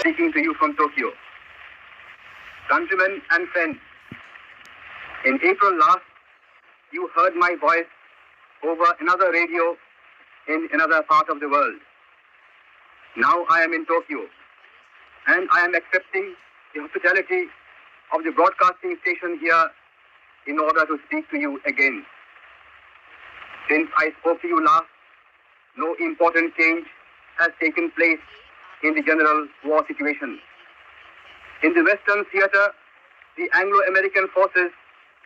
Speaking to you from Tokyo. Countrymen and friends, in April last, you heard my voice over another radio in another part of the world. Now I am in Tokyo, and I am accepting the hospitality of the broadcasting station here in order to speak to you again. Since I spoke to you last, no important change has taken place in the general war situation. In the Western theater, the Anglo-American forces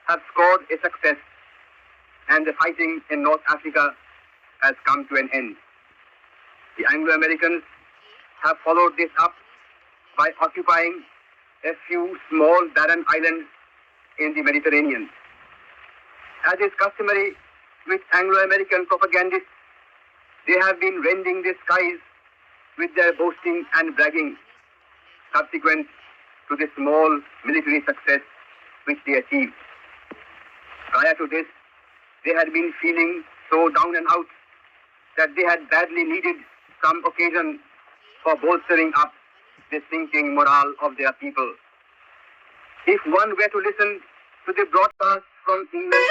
have scored a success, and the fighting in North Africa has come to an end. The Anglo-Americans have followed this up by occupying a few small barren islands in the Mediterranean. As is customary with Anglo-American propagandists, they have been rending the skies with their boasting and bragging subsequent to the small military success which they achieved. Prior to this, they had been feeling so down and out that they had badly needed some occasion for bolstering up the sinking morale of their people. If one were to listen to the broadcast from England,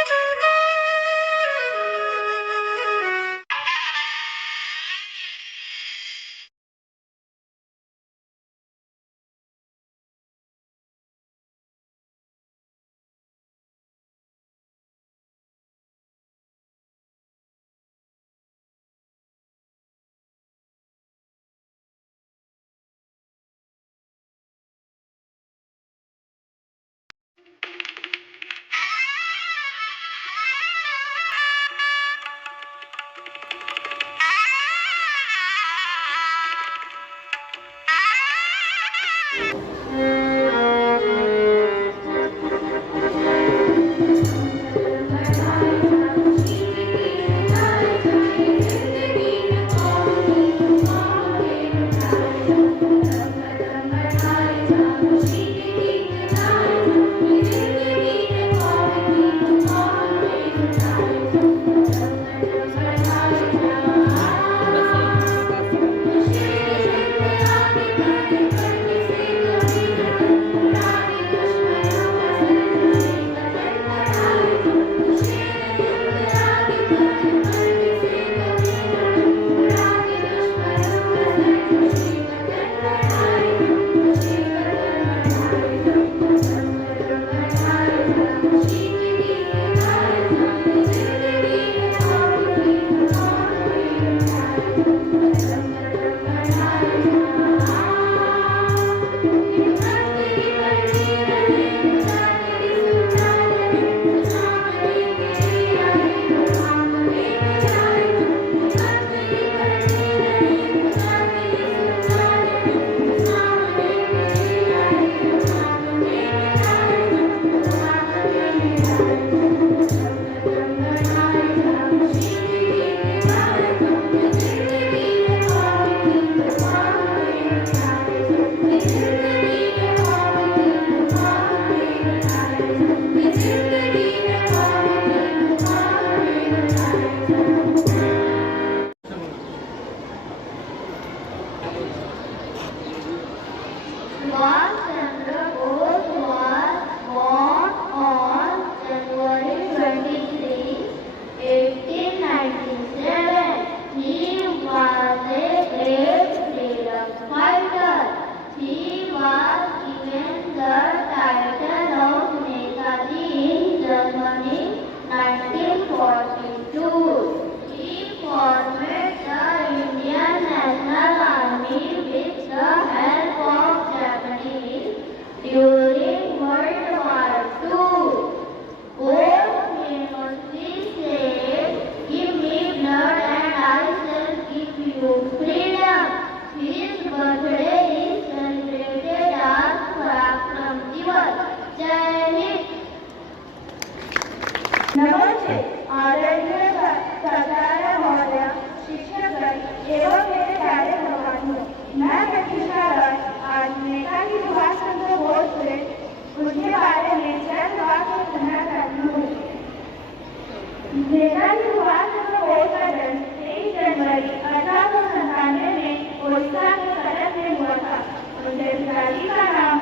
Netaji Subhash Chandra Bose का जन्म 23 जनवरी 1897 में ओडिशा के कटक में हुआ था। उनके पिताजी का नाम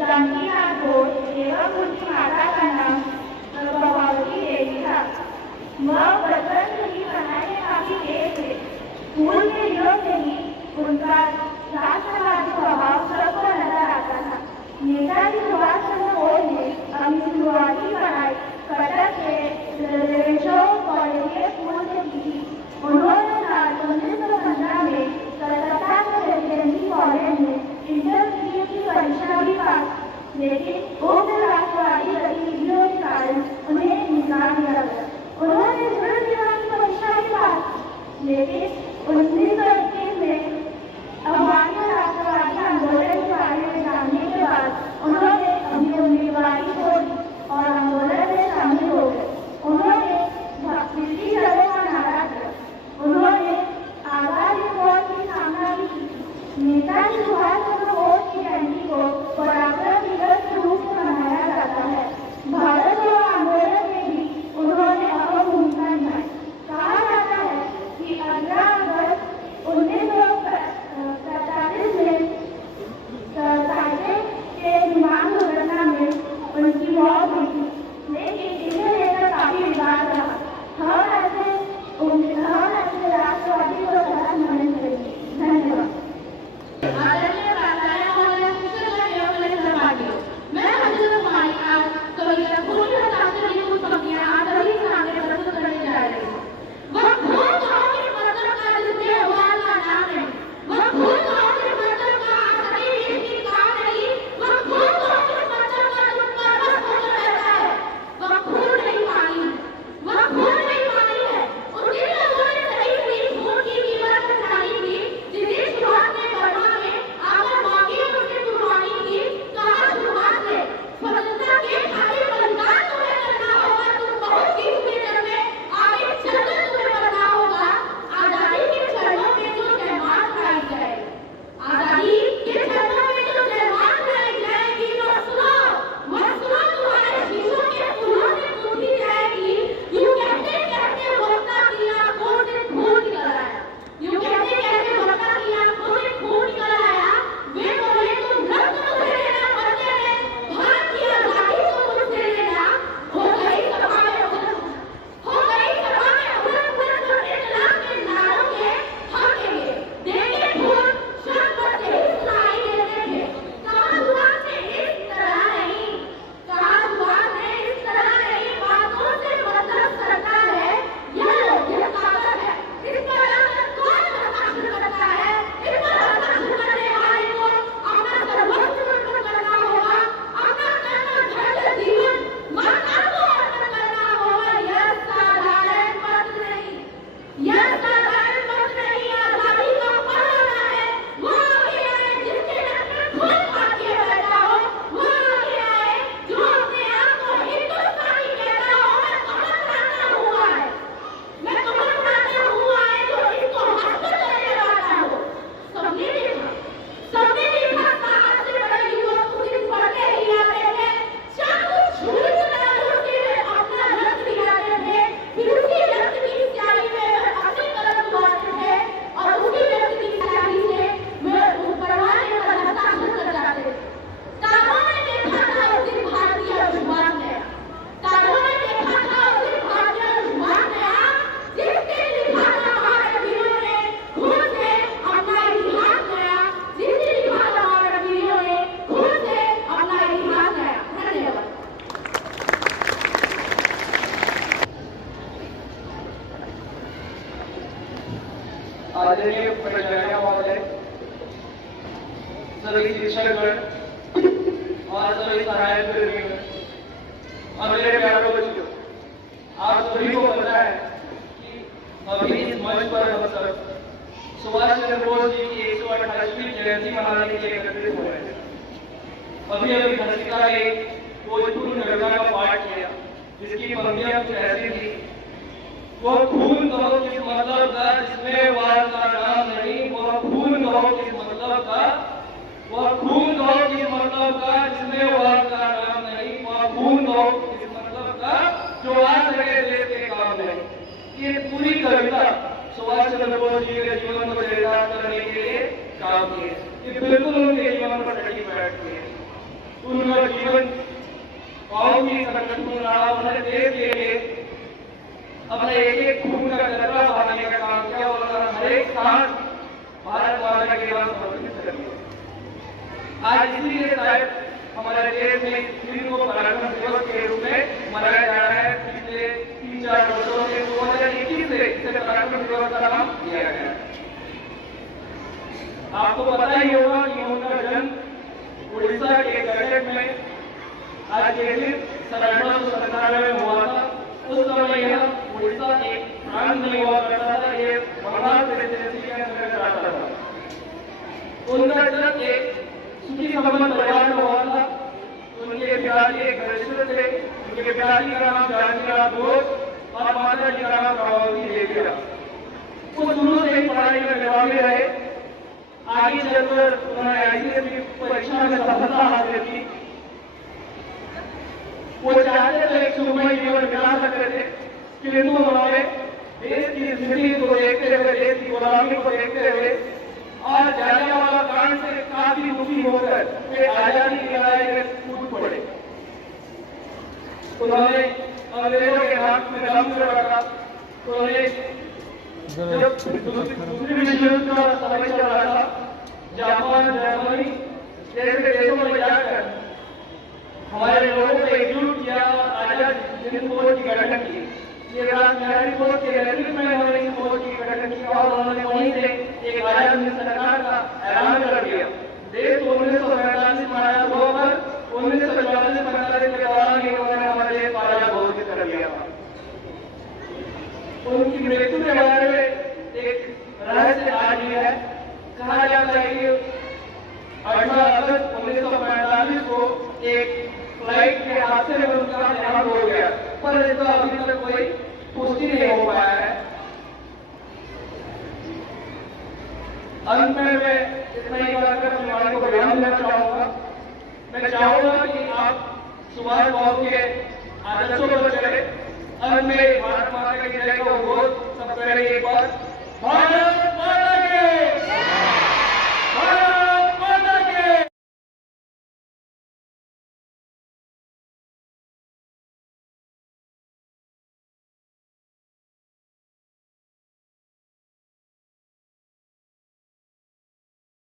जानकीनाथ बोस एवं उनकी माता का नाम भगवती देवी था। वह बचपन से ही पढ़ाई में काफी तेज थे। स्कूल के दिनों से ही उनका राष्ट्रवादी स्वभाव सबको नजर आता था। नेताजी सुभाष चंद्र बोस ने अपनी शुरुआती पढ़ाई कटक के रेशो कॉलेज स्कूल से की थी। उन्होंने साल 1915 में कलकत्ता के प्रेसिडेंसी कॉलेज में इंटरमीडिएट की परीक्षा भी पास, लेकिन उग्र राष्ट्रवादी गतिविधियों के कारण उन्हें निकाल दिया गया। उन्होंने सिविल सेवा की परीक्षा भी पास, लेकिन 1921 में अवान्य राष्ट्रवादी आंदोलन के बारे में जानने के बाद उन्होंने अपनी उम्मीदवारी छोड़ी और आंदोलन में शामिल हो गए। उन्होंने ब्रिटिश दलों का नारा दिया। उन्होंने आजादी फौज की स्थापना भी की। नेताजी सुभाष चंद्र बोस की जयंती को पराक्रम दिवस के रूप में मनाया जाता है। भारत सेवा आंदोलन में भी उन्होंने अहम भूमिका निभाई। कहा जाता है कि 15 अगस्त 1947 में के विमान दुर्घटना में उनकी मौत हुई थी, लेकिन इसे लेकर काफी विवाद रहा। हम ऐसे राष्ट्रवादी को धर्म मानने चाहिए। धन्यवाद। मैं हजरत कुमारी आज कविता पूरी हताशा की कुछ पंक्तियां आप सभी के सामने प्रस्तुत करने जा रही हूँ। वह खून खाओगे मतलब का जिसके भगवान का नाम है। वह खून खाओगे मतलब का आखिरी इसकी काम नहीं। वह खून खाओगे मतलब का तुमका बस होता रहता है। वह खून नहीं पानी है। वह खून नहीं पानी है। उनके लोगों ने सही हुई खून की कीमत बताई थी। जिस शुरुआत में बर्मा में आकर बाकी उनकी कुर्बानी की। कहा शुरुआत से स्वतंत्रता के खातिर बलिदान तुम्हें करना होगा। तुम बहुत चीज में में आगे चलकर तुम्हें करना होगा। आजादी के चरणों में जो जयमाल कराई जाए, आजादी के चरणों में जो जयमाल कराई जाएगी, वह सुनो तुम्हारे शीशों के फूलों से पूछी जाएगी। यूं कहते कहते वक्ता की आंखों से खून निकल आया। यूं कहते कहते वक्ता की आंखों से खून निकल आया। वे बोले तुम रक्त मुझे लेना बदले में भारत की आजादी को मुझसे लेना। हो गई सभा में उधर उधर इस्लाम के नारों के हम देंगे देंगे खून शब्द बसे ही सुनाई देते थे। काजूआन ने इस तरह नहीं बातों से मतलब करता है। यह कागज है, इस पर कौन हस्ताक्षर करता है? इस पर हस्ताक्षर करने वाले को अपना सर्वस्व अर्पण करना होगा। अपना तन धन जीवन मरकर को अर्पण करना होगा। यह साधारण मत नहीं। आजादी का पहरावा है। वो आगे आए जिसके रक्त में खून खाके बैठा हो। वो आगे आए जो अपने आप को हिंदुस्तानी कहता हो। मैं कमल उड़ाता हुआ है जो इसको हंसकर चलने वाला हो। सबने देखा साहस से बड़े युवक पुलिस पढ़ते ही आते थे। चाकू छुरी चला होती है अपना रक्त दिखाते थे। फिर उसी रक्त की स्याही में अपने कलम डुबाते थे और उसी रक्त की स्याही से वे परवाने पर हस्ताक्षर कर जाते थे। तारों ने देखा था उस दिन भारतीय अभिमान गया। तारों ने देखा था उस दिन भारतीय अभिमान गया। जिसके लिखा था हमारे वीरों ने खून से अपना इतिहास गया। जिसने लिखा था हमारे वीरों ने खून से अपना इतिहास गया। धन्यवाद। आदरणीय प्राचार्य महोदय, सभी शिक्षकगण और सभी सहायक कर्मियों और मेरे प्यारे बच्चों, आप सभी को पता है कि अभी इस मंच पर हम सब सुभाष चंद्र बोस जी की 128वीं जयंती मनाने के लिए एकत्रित हुए हैं। अभी हंसिका ने भोजपुरी नगरमा का पाठ किया, जिसकी पंक्तियां कुछ ऐसी थी। वो खून कहो किस मतलब का जिसमें वार का नाम नहीं। वह खून कहो किस मतलब का। वह खून कहो किस मतलब का जिसमें वार का नाम नहीं। वह खून कहो किस मतलब का जो आ सके देश के काम में। पूरी कविता सुभाष चंद्र बोस जी के जीवन को चरितार्थ करने के लिए काम किए। ये बिल्कुल उनके जीवन पर सटीक बैठती है। उनका जीवन कौम की संगठन को लड़ा, उन्होंने देश के लिए अपने एक खून का कतरा बहाने का काम किया और हर एक सांस भारत माता के लिए समर्पित कर दिया। आज इसीलिए शायद हमारे देश में इस दिन को पराक्रम दिवस के रूप में मनाया जा रहा है। पिछले 3-4 वर्षों से 2021 से इसे पराक्रम दिवस का नाम दिया गया है। आपको पता ही होगा कि उनका जन्म उड़ीसा के कटक में आज के दिन 1897 में हुआ था। उस समय यह उड़ीसा एक प्रांत नहीं हुआ करता था, ये बंगाल प्रेसिडेंसी के अंतर्गत आता था। उनका जन्म एक सुखी संपन्न परिवार में हुआ था। उनके पिताजी एक रजिस्टर थे। उनके पिताजी का नाम जानकीनाथ घोष और माता जी का नाम प्रभावती देवी था। वो शुरू से ही पढ़ाई में निभावे रहे। आगे चलकर उन्होंने ICS की परीक्षा में सफलता हासिल की। वो चाहते थे एक सुखमय जीवन बिता सकते थे, किंतु उन्होंने देश की स्थिति को देखते हुए, देश की गुलामी को देखते हुए और जालियांवाला कांड से काफी दुखी होकर वे आजादी की लड़ाई में कूद पड़े। उन्होंने अंग्रेजों के हाथ में दम कर रखा। उन्होंने जब दूसरी विश्व युद्ध का समय चल रहा था, जापान, जर्मनी जैसे देशों में जाकर हमारे लोगों को एकजुट किया और आजाद हिंद फौज की गठन की। शिवराज बिहारी बोस के नेतृत्व में उन्होंने इस फौज की गठन की और उन्होंने वहीं से एक आजाद हिंद सरकार का ऐलान कर दिया। देश 1945 में आजाद होकर 1944-45 के दौरान ही उन्होंने हमारे देश को आजाद घोषित कर दिया। उनकी मृत्यु के बारे में एक रहस्य आज भी है। कहा जाता है कि 18 अगस्त 1945 को एक फ्लाइट के हादसे में उनका देहांत हो गया, पर इसका अभी तक कोई पुष्टि नहीं हो पाया है। अंत में मैं इतना ही कहकर अपनी वाणी को विराम देना चाहूंगा। मैं चाहूंगा कि आप सुभाष बाबू के आदर्शों पर चले। अंत में भारत माता की जय का उद्घोष सब करेंगे एक बार। भारत